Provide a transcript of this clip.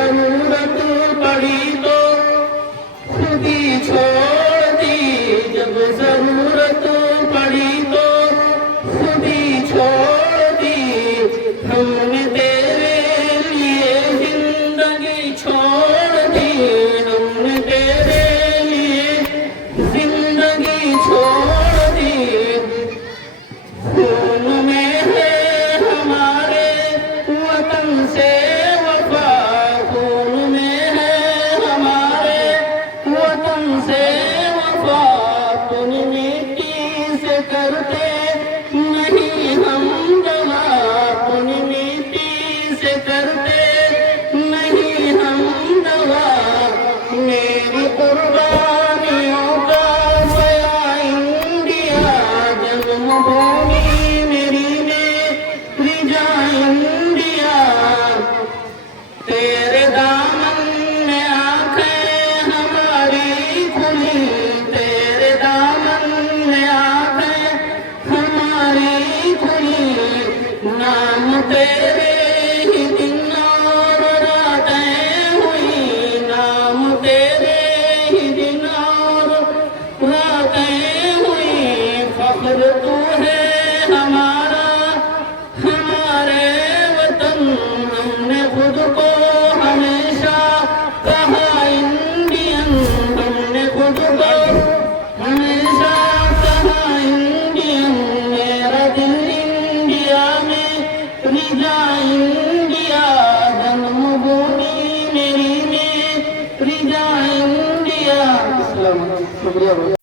जरूरत पड़ी तो खुद ही छोड़ दी, जब जरूरत पड़ी तो खुद ही छोड़ दी। हमने तेरे लिए जिंदगी छोड़ दी, हमने तेरे लिए जिंदगी छोड़ दी। खून में है हमारे वतन से वफा, खून में है हमारे वतन से वफा। अपनी मिट्टी से करते नहीं हम दवा, अपनी मिट्टी से करते नहीं हम दवा। मेरी कुर्बानियों का बया इंडिया, जन्मभूमि मेरी मेरी इंडिया। तेरे दामन में आंखें हमारी खुली, तेरे दामन में आंखें हमारी खुली। नाम तेरे ही दिन और रातें हुई, नाम तेरे ही दिन और रातें हुई। फख्र तू है हमारा हमारे वतन, हमने खुद को हमेशा कहा इंडियन, हमने खुद को हमेशा कहा इंडियन। मेरा दिल इंडिया में रिजा इंडिया, जन्मभूमि मेरी में रिजा इंडिया। शुक्रिया।